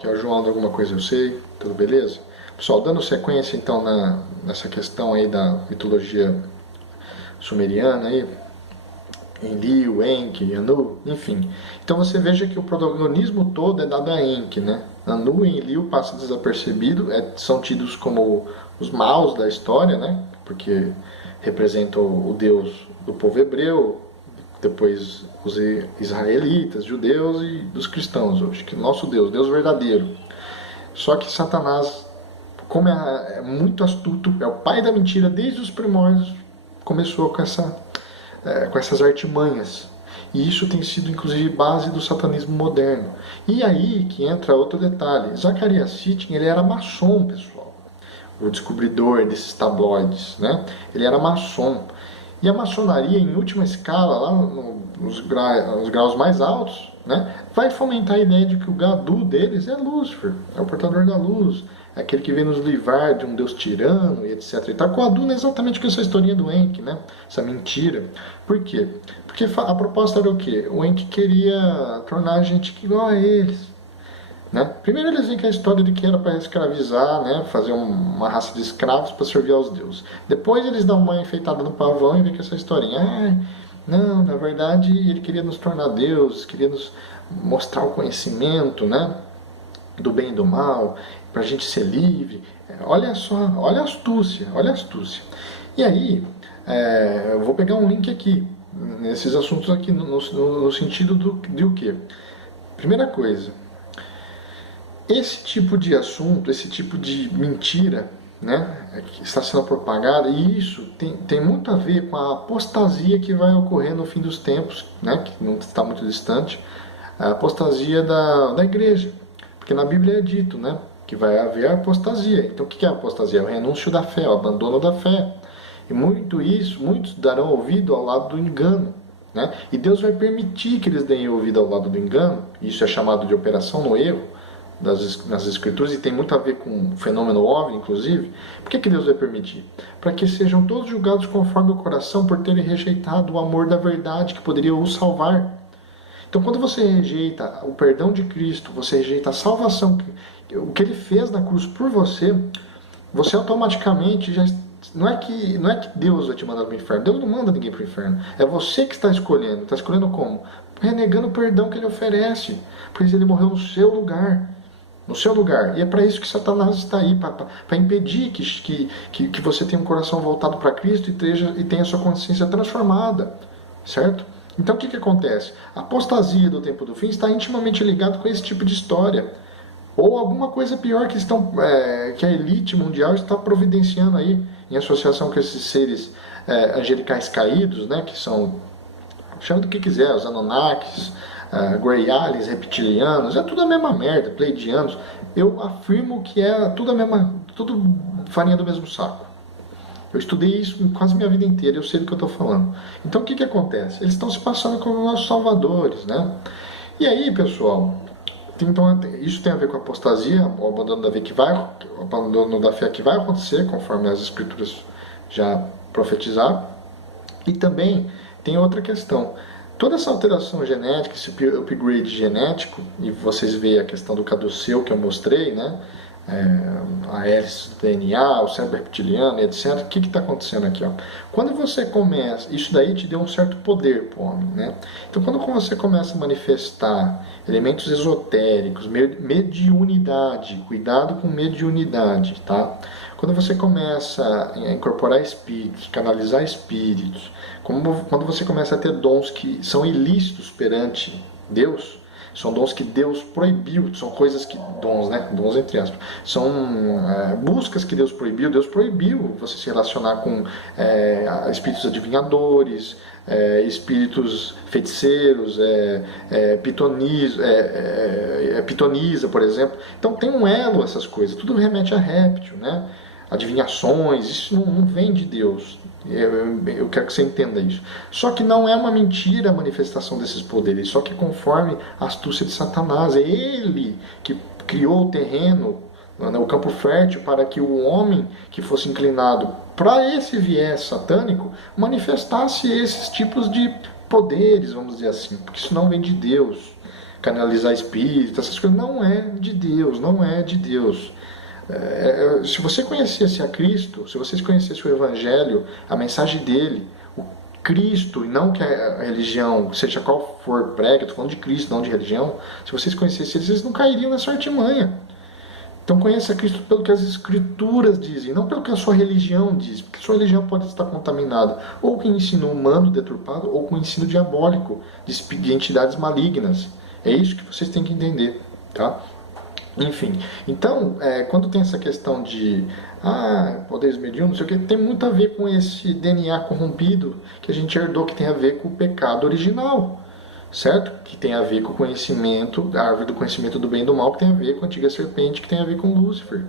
aqui é o João de Alguma Coisa Eu Sei, tudo beleza? Pessoal, dando sequência então nessa questão aí da mitologia sumeriana aí, Enlil, Enki, Anu, enfim. Então você veja que o protagonismo todo é dado a Enki, né? Anu e Enlil passam desapercebido, são tidos como os maus da história, né? Porque representam o deus do povo hebreu, depois os israelitas, judeus e dos cristãos hoje, que nosso Deus, Deus verdadeiro. Só que Satanás, como é muito astuto, é o pai da mentira desde os primórdios, começou com essas artimanhas. E isso tem sido, inclusive, base do satanismo moderno. E aí que entra outro detalhe. Zacarias Sitchin, ele era maçom, pessoal. O descobridor desses tabloides, né? Ele era maçom. E a maçonaria, em última escala, lá nos graus mais altos, né, vai fomentar a ideia de que o Gadu deles é Lúcifer, é o portador da luz, é aquele que vem nos livrar de um deus tirano e etc. E tá coaduna exatamente com essa historinha do Enki, né? Essa mentira. Por quê? Porque a proposta era o quê? O Enki queria tornar a gente igual a eles. Né? Primeiro eles vêm com a história de que era para escravizar, né? Fazer uma raça de escravos para servir aos deuses. Depois eles dão uma enfeitada no pavão e vêm com essa historinha. Não, na verdade ele queria nos tornar deuses, queria nos mostrar o conhecimento, né? Do bem e do mal, para a gente ser livre. Olha só, olha a astúcia, olha a astúcia. E aí, eu vou pegar um link aqui, nesses assuntos aqui, no sentido de o quê? Primeira coisa, esse tipo de assunto, esse tipo de mentira, né, que está sendo propagada, e isso tem muito a ver com a apostasia que vai ocorrer no fim dos tempos, né, que não está muito distante, a apostasia da igreja. Porque na Bíblia é dito, né, que vai haver apostasia. Então o que é a apostasia? É o renúncio da fé, o abandono da fé. E muitos darão ouvido ao lado do engano. Né? E Deus vai permitir que eles deem ouvido ao lado do engano. Isso é chamado de operação no erro nas Escrituras, e tem muito a ver com o fenômeno OVNI, inclusive. Por que Deus vai permitir? Para que sejam todos julgados conforme o coração por terem rejeitado o amor da verdade que poderia os salvar. Então, quando você rejeita o perdão de Cristo, você rejeita a salvação, o que Ele fez na cruz por você, você automaticamente já... Não é que Deus vai te mandar para o inferno. Deus não manda ninguém para o inferno. É você que está escolhendo. Está escolhendo como? Renegando o perdão que Ele oferece. Pois Ele morreu no seu lugar. No seu lugar. E é para isso que Satanás está aí, para impedir que você tenha um coração voltado para Cristo e tenha a sua consciência transformada. Certo? Então o que acontece? A apostasia do tempo do fim está intimamente ligada com esse tipo de história. Ou alguma coisa pior que a elite mundial está providenciando aí, em associação com esses seres angelicais caídos, né, que são, chama do que quiser, os Anunnakis, Grey Aliens, reptilianos, é tudo a mesma merda, pleidianos. Eu afirmo que é tudo farinha do mesmo saco. Eu estudei isso quase minha vida inteira, eu sei do que eu estou falando. Então o que acontece? Eles estão se passando como nossos salvadores, né? E aí, pessoal, então, isso tem a ver com a apostasia, o abandono da fé que vai acontecer, conforme as Escrituras já profetizaram. E também tem outra questão. Toda essa alteração genética, esse upgrade genético, e vocês veem a questão do caduceu que eu mostrei, né? A hélice do DNA, o cérebro reptiliano, etc. O que está acontecendo aqui? Ó? Quando você começa, isso daí te deu um certo poder para o homem, né? Então, quando você começa a manifestar elementos esotéricos, mediunidade, cuidado com mediunidade, tá? Quando você começa a incorporar espíritos, canalizar espíritos, quando você começa a ter dons que são ilícitos perante Deus, são dons que Deus proibiu, são coisas que... Dons, né? Dons entre aspas. São buscas que Deus proibiu. Deus proibiu você se relacionar com espíritos adivinhadores, espíritos feiticeiros, pitonisa, por exemplo. Então tem um elo essas coisas. Tudo remete a réptil, né? Adivinhações, isso não vem de Deus. Eu quero que você entenda isso. Só que não é uma mentira a manifestação desses poderes, só que conforme a astúcia de Satanás. É ele que criou o terreno, o campo fértil, para que o homem que fosse inclinado para esse viés satânico manifestasse esses tipos de poderes, vamos dizer assim, porque isso não vem de Deus. canalizar espírito, essas coisas. Não é de Deus, não é de Deus. Se você conhecesse a Cristo, se vocês conhecessem o Evangelho, a mensagem dele, o Cristo, e não que a religião, seja qual for prega, estou falando de Cristo, não de religião, se vocês conhecessem eles, vocês não cairiam nessa artimanha. Então conheça Cristo pelo que as Escrituras dizem, não pelo que a sua religião diz, porque a sua religião pode estar contaminada ou com o ensino humano deturpado ou com o ensino diabólico de entidades malignas. É isso que vocês têm que entender, tá? Enfim, então, quando tem essa questão de poderes mediúnicos, não sei o que, tem muito a ver com esse DNA corrompido que a gente herdou, que tem a ver com o pecado original, certo? Que tem a ver com o conhecimento, a árvore do conhecimento do bem e do mal, que tem a ver com a antiga serpente, que tem a ver com Lúcifer.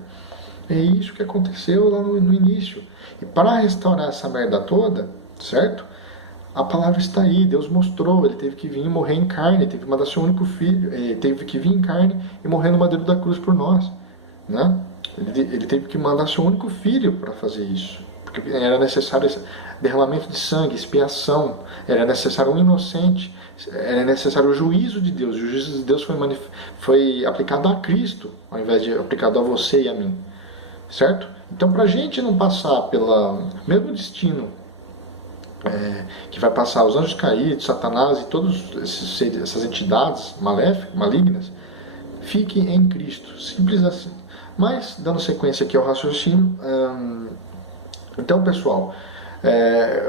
É isso que aconteceu lá no início. E para restaurar essa merda toda, certo? A palavra está aí, Deus mostrou, ele teve que vir e morrer em carne, teve que mandar seu único filho, teve que vir em carne e morrer no madeiro da cruz por nós, né? Ele teve que mandar seu único filho para fazer isso, porque era necessário esse derramamento de sangue, expiação, era necessário um inocente, era necessário o juízo de Deus. O juízo de Deus foi aplicado a Cristo, ao invés de aplicado a você e a mim, certo? Então, para a gente não passar pelo mesmo destino que vai passar os anjos caídos, Satanás e todas essas entidades malignas, fique em Cristo, simples assim. Mas, dando sequência aqui ao raciocínio, então, pessoal, é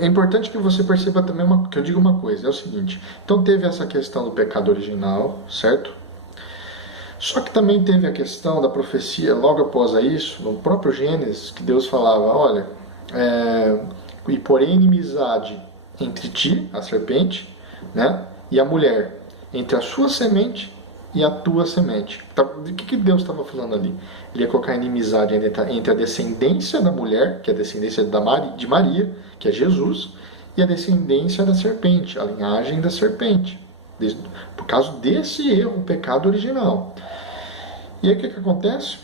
importante que você perceba também, que eu diga uma coisa, é o seguinte: então teve essa questão do pecado original, certo? Só que também teve a questão da profecia, logo após isso, no próprio Gênesis, que Deus falava, olha, e porém inimizade entre ti, a serpente, né, e a mulher, entre a sua semente e a tua semente. O que Deus estava falando ali? Ele ia colocar inimizade entre a descendência da mulher, que é a descendência de Maria, que é Jesus, e a descendência da serpente, a linhagem da serpente, por causa desse erro, o pecado original. E aí o que acontece?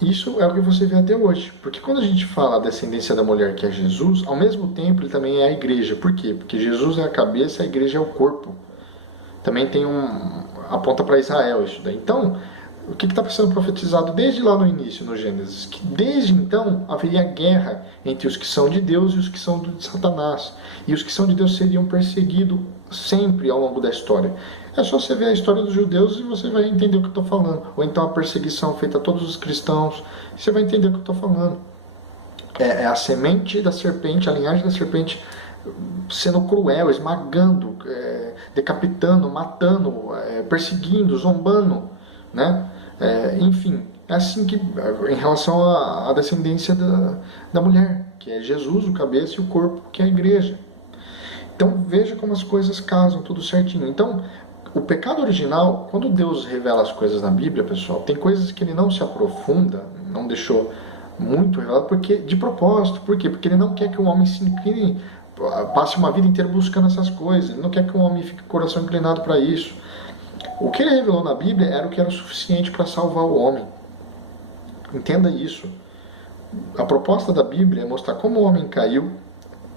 Isso é o que você vê até hoje. Porque quando a gente fala a descendência da mulher, que é Jesus, ao mesmo tempo ele também é a igreja. Por quê? Porque Jesus é a cabeça, a igreja é o corpo. Também tem aponta para Israel isso daí. Então, o que está sendo profetizado desde lá no início, no Gênesis? Que desde então haveria guerra entre os que são de Deus e os que são de Satanás. E os que são de Deus seriam perseguidos sempre ao longo da história. É só você ver a história dos judeus e você vai entender o que eu estou falando. Ou então a perseguição feita a todos os cristãos, você vai entender o que eu estou falando. É a semente da serpente, a linhagem da serpente sendo cruel, esmagando, decapitando, matando, perseguindo, zombando, né? Enfim, é assim que, em relação à descendência da mulher, que é Jesus, o cabeça, e o corpo, que é a igreja. Então veja como as coisas casam, tudo certinho. Então, o pecado original, quando Deus revela as coisas na Bíblia, pessoal, tem coisas que ele não se aprofunda, não deixou muito revelado, porque de propósito. Por quê? Porque ele não quer que o homem se incline, passe uma vida inteira buscando essas coisas. Ele não quer que o homem fique com o coração inclinado para isso. O que ele revelou na Bíblia era o que era o suficiente para salvar o homem. Entenda isso. A proposta da Bíblia é mostrar como o homem caiu,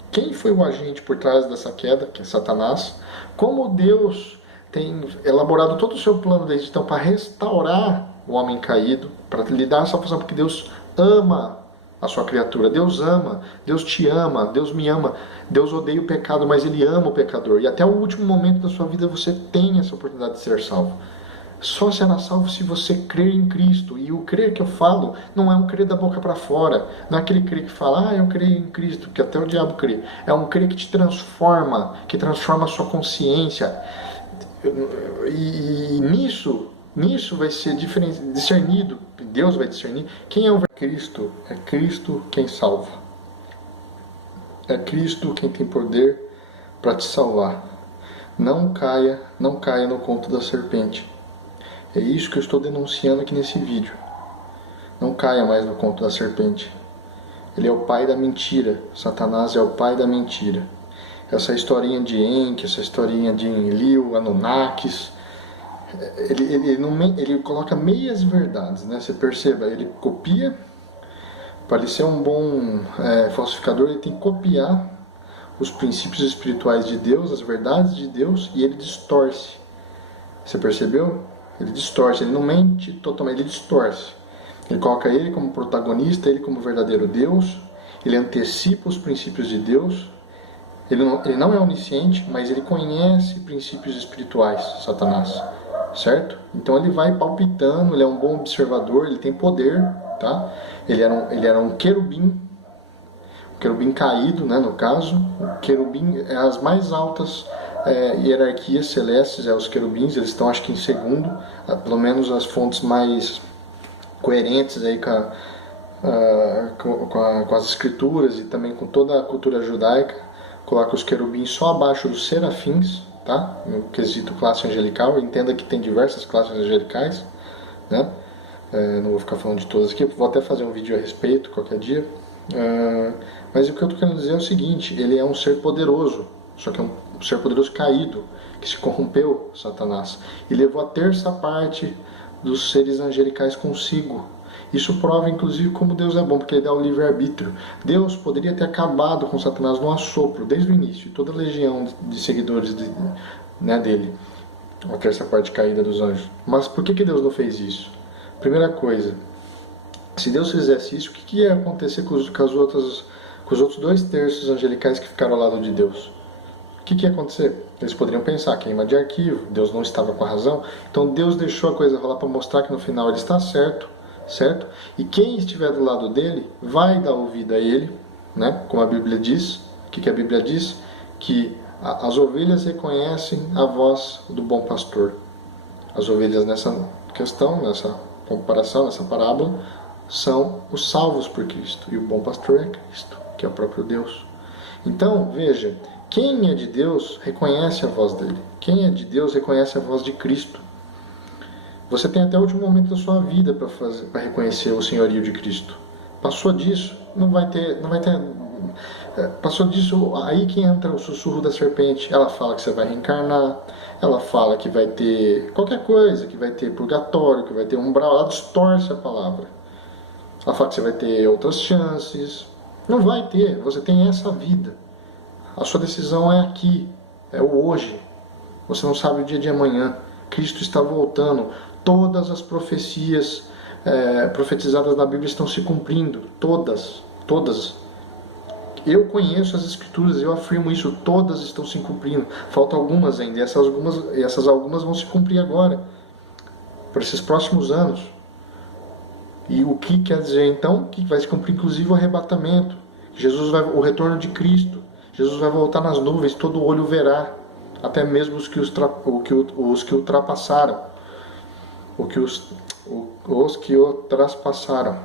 quem foi o agente por trás dessa queda, que é Satanás, como Deus tem elaborado todo o seu plano desde então para restaurar o homem caído, para lhe dar a salvação, porque Deus ama a sua criatura, Deus ama, Deus te ama, Deus me ama, Deus odeia o pecado, mas Ele ama o pecador, e até o último momento da sua vida você tem essa oportunidade de ser salvo. Só será salvo se você crer em Cristo. E o crer que eu falo não é um crer da boca para fora. Não é aquele crer que fala, eu creio em Cristo, que até o diabo crê. É um crer que te transforma, que transforma a sua consciência. E nisso vai ser discernido, Deus vai discernir quem é o Cristo. É Cristo quem salva. É Cristo quem tem poder para te salvar. Não caia no conto da serpente. É isso que eu estou denunciando aqui nesse vídeo. Não caia mais no conto da serpente. Ele é o pai da mentira. Satanás é o pai da mentira. Essa historinha de Enki, essa historinha de Enlil, Anunnakis, ele coloca meias verdades, né? Você perceba, ele copia. Para ele ser um bom falsificador, ele tem que copiar os princípios espirituais de Deus, as verdades de Deus, e ele distorce. Você percebeu? Ele distorce, ele não mente totalmente, ele distorce. Ele coloca ele como protagonista, ele como verdadeiro Deus, ele antecipa os princípios de Deus. Ele não é onisciente, mas ele conhece princípios espirituais, Satanás, certo? Então ele vai palpitando, ele é um bom observador, ele tem poder, tá? Ele era um querubim caído, né, no caso. O querubim é as mais altas hierarquias celestes, os querubins, eles estão acho que em segundo, pelo menos as fontes mais coerentes aí com as escrituras e também com toda a cultura judaica. Coloca os querubins só abaixo dos serafins, tá? No quesito classe angelical. Entenda que tem diversas classes angelicais, né? Não vou ficar falando de todas aqui, vou até fazer um vídeo a respeito qualquer dia. Mas o que eu estou querendo dizer é o seguinte: ele é um ser poderoso, só que é um ser poderoso caído, que se corrompeu, Satanás, e levou a terça parte dos seres angelicais consigo. Isso prova, inclusive, como Deus é bom, porque ele dá o livre-arbítrio. Deus poderia ter acabado com Satanás no assopro, desde o início, toda a legião de seguidores dele, a terça parte caída dos anjos. Mas por que Deus não fez isso? Primeira coisa, se Deus fizesse isso, o que ia acontecer com os outros 2/3 angelicais que ficaram ao lado de Deus? O que ia acontecer? Eles poderiam pensar, queima de arquivo, Deus não estava com a razão. Então Deus deixou a coisa rolar para mostrar que no final ele está certo? E quem estiver do lado dele vai dar ouvido a ele, né? Como a Bíblia diz. O que a Bíblia diz? Que as ovelhas reconhecem a voz do bom pastor. As ovelhas nessa questão, nessa comparação, nessa parábola, são os salvos por Cristo. E o bom pastor é Cristo, que é o próprio Deus. Então, veja, quem é de Deus reconhece a voz dele. Quem é de Deus reconhece a voz de Cristo. Você tem até o último momento da sua vida para reconhecer o senhorio de Cristo. Passou disso, não vai ter. Passou disso, aí que entra o sussurro da serpente. Ela fala que você vai reencarnar, ela fala que vai ter qualquer coisa, que vai ter purgatório, que vai ter umbral, ela distorce a palavra. Ela fala que você vai ter outras chances. Não vai ter, você tem essa vida. A sua decisão é aqui, é o hoje. Você não sabe o dia de amanhã. Cristo está voltando. Todas as profecias profetizadas na Bíblia estão se cumprindo. Todas. Eu conheço as Escrituras, eu afirmo isso. Todas estão se cumprindo. Faltam algumas ainda. E essas algumas vão se cumprir agora. Por esses próximos anos. E o que quer dizer então? Que vai se cumprir inclusive o arrebatamento. O retorno de Cristo. Jesus vai voltar nas nuvens, todo olho verá. Até mesmo os que o trapassaram. Os que o traspassaram.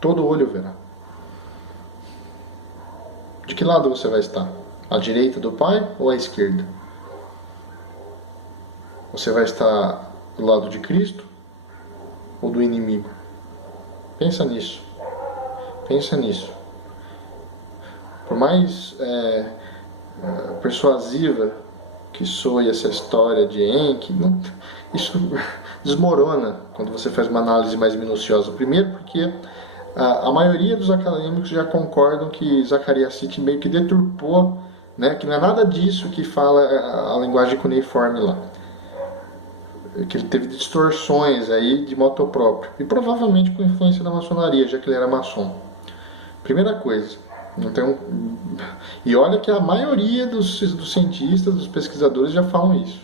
Todo olho verá. De que lado você vai estar? À direita do Pai ou à esquerda? Você vai estar do lado de Cristo ou do inimigo? Pensa nisso. Por mais persuasiva que soe essa história de Enki, isso desmorona quando você faz uma análise mais minuciosa. Primeiro porque a maioria dos acadêmicos já concordam que Zacarias Sitchin meio que deturpou, né, que não é nada disso que fala a linguagem cuneiforme lá. Que ele teve distorções aí de motu próprio. E provavelmente com influência da maçonaria, já que ele era maçom. Primeira coisa. Então, e olha que a maioria dos cientistas, dos pesquisadores já falam isso.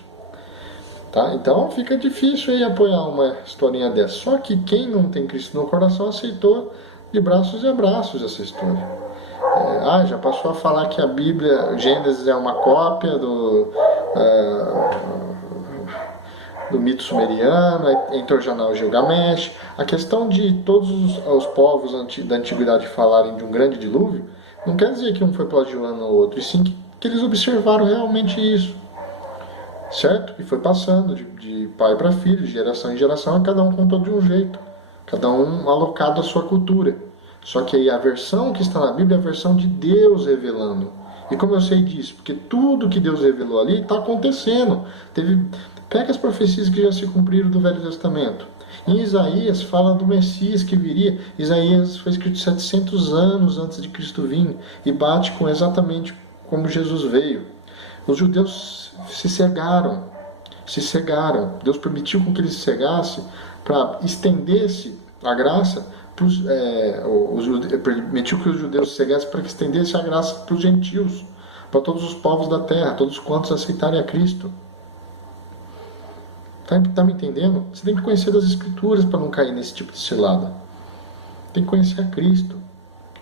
Tá? Então fica difícil aí apoiar uma historinha dessa. Só que quem não tem Cristo no coração aceitou de braços e abraços essa história. Já passou a falar que a Bíblia, Gênesis, é uma cópia do mito sumeriano, entornar o Gilgamesh. A questão de todos os povos da antiguidade falarem de um grande dilúvio não quer dizer que um foi plagiando o outro, e sim que eles observaram realmente isso, certo? E foi passando de pai para filho, de geração em geração, e cada um contou de um jeito, cada um alocado à sua cultura. Só que aí a versão que está na Bíblia é a versão de Deus revelando. E como eu sei disso? Porque tudo que Deus revelou ali está acontecendo. Pega as profecias que já se cumpriram do Velho Testamento Em Isaías fala do Messias que viria. Isaías foi escrito 700 anos antes de Cristo vir e bate com exatamente como Jesus veio. Os judeus se cegaram. Deus permitiu com que eles se cegassem para estendesse a graça, permitiu que os judeus se cegassem para que estendesse a graça para os gentios, para todos os povos da terra, todos quantos aceitarem a Cristo. Tá me entendendo? Você tem que conhecer das Escrituras para não cair nesse tipo de cilada. Tem que conhecer a Cristo,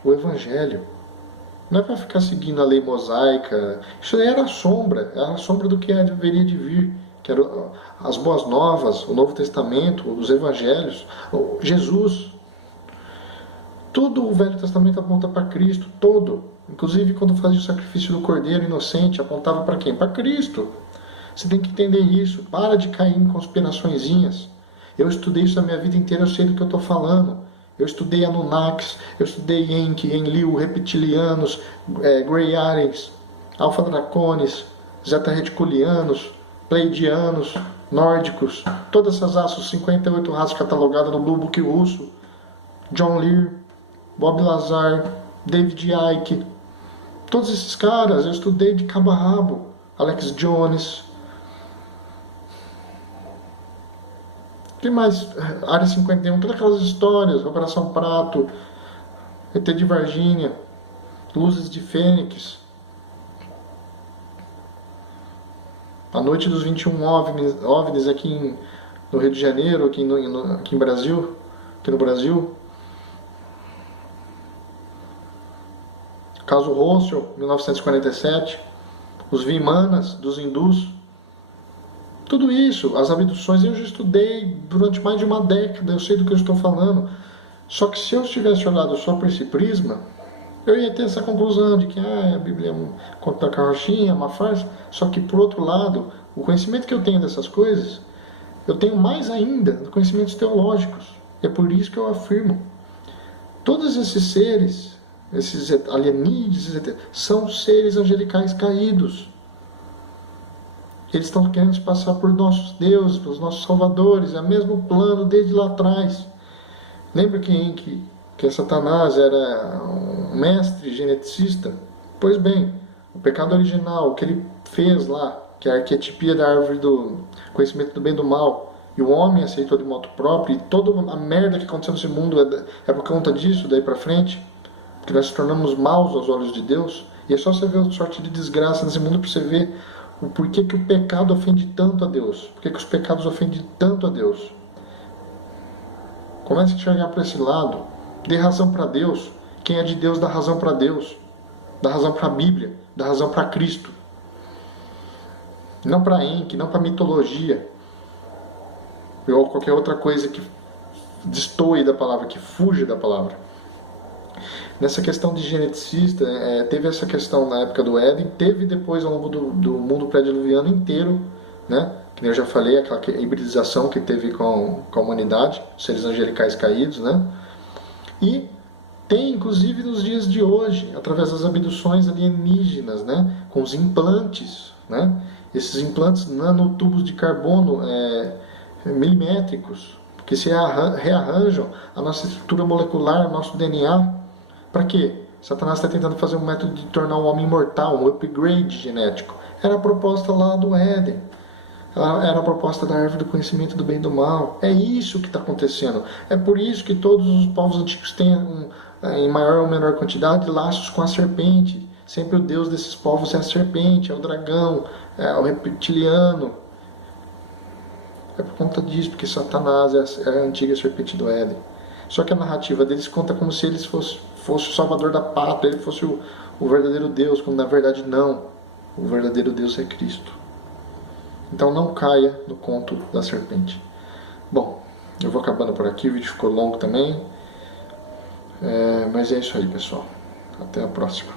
o Evangelho. Não é para ficar seguindo a lei mosaica. Isso aí era a sombra do que deveria de vir, que eram as boas novas, o Novo Testamento, os Evangelhos, Jesus. Todo o Velho Testamento aponta para Cristo, todo. Inclusive quando fazia o sacrifício do Cordeiro inocente, apontava para quem? Para Cristo. Você tem que entender isso. Para de cair em conspiraçõezinhas. Eu estudei isso a minha vida inteira, eu sei do que eu estou falando. Eu estudei Anunnakis, eu estudei Enki, Enlil, reptilianos, Grey Aliens, Alpha Draconis, Zeta Reticulianos, Pleiadianos, nórdicos, todas essas raças, 58 raças catalogadas no Blue Book russo, John Lear, Bob Lazar, David Icke, todos esses caras eu estudei de cabo a rabo. Alex Jones. Que mais? Área 51, todas aquelas histórias, Operação Prato, ET de Varginha, Luzes de Fênix, a Noite dos 21 OVNIs aqui no Rio de Janeiro, aqui no Brasil. Caso Rossel, 1947, os Vimanas dos hindus. Tudo isso, as abduções, eu já estudei durante mais de uma década, eu sei do que eu estou falando. Só que se eu tivesse olhado só por esse prisma, eu ia ter essa conclusão de que a Bíblia é um conto da carrochinha, é uma farsa. Só que, por outro lado, o conhecimento que eu tenho dessas coisas, eu tenho mais ainda conhecimentos teológicos. É por isso que eu afirmo. Todos esses seres, esses alienígenas, são seres angelicais caídos. Eles estão querendo se passar por nossos deuses, pelos nossos salvadores. É o mesmo plano desde lá atrás. Lembra que Satanás era um mestre geneticista? Pois bem, o pecado original, o que ele fez lá, que é a arquetipia da árvore do conhecimento do bem e do mal, e o homem aceitou de modo próprio, e toda a merda que aconteceu nesse mundo é por conta disso, daí pra frente, que nós nos tornamos maus aos olhos de Deus. E é só você ver a sorte de desgraça nesse mundo para você ver o porquê que o pecado ofende tanto a Deus. Por que os pecados ofendem tanto a Deus. Comece a enxergar para esse lado. Dê razão para Deus. Quem é de Deus dá razão para Deus. Dá razão para a Bíblia. Dá razão para Cristo. Não para Enki, não para mitologia. Ou qualquer outra coisa que destoe da palavra, que fuja da palavra. Nessa questão de geneticista, teve essa questão na época do Éden, teve depois ao longo do mundo pré-diluviano inteiro, né? Que eu já falei, aquela hibridização que teve com a humanidade, os seres angelicais caídos, né? E tem inclusive nos dias de hoje, através das abduções alienígenas, né? Com os implantes, né? Esses implantes nanotubos de carbono milimétricos, que se rearranjam a nossa estrutura molecular, nosso DNA. Para quê? Satanás está tentando fazer um método de tornar o homem imortal, um upgrade genético. Era a proposta lá do Éden. Era a proposta da árvore do conhecimento do bem e do mal. É isso que está acontecendo. É por isso que todos os povos antigos têm, em maior ou menor quantidade, laços com a serpente. Sempre o deus desses povos é a serpente, é o dragão, é o reptiliano. É por conta disso, porque Satanás é a antiga serpente do Éden. Só que a narrativa deles conta como se eles fosse o salvador da pátria, ele fosse o verdadeiro Deus, quando na verdade não. O verdadeiro Deus é Cristo. Então não caia no conto da serpente. Bom, eu vou acabando por aqui, o vídeo ficou longo também. Mas é isso aí, pessoal. Até a próxima.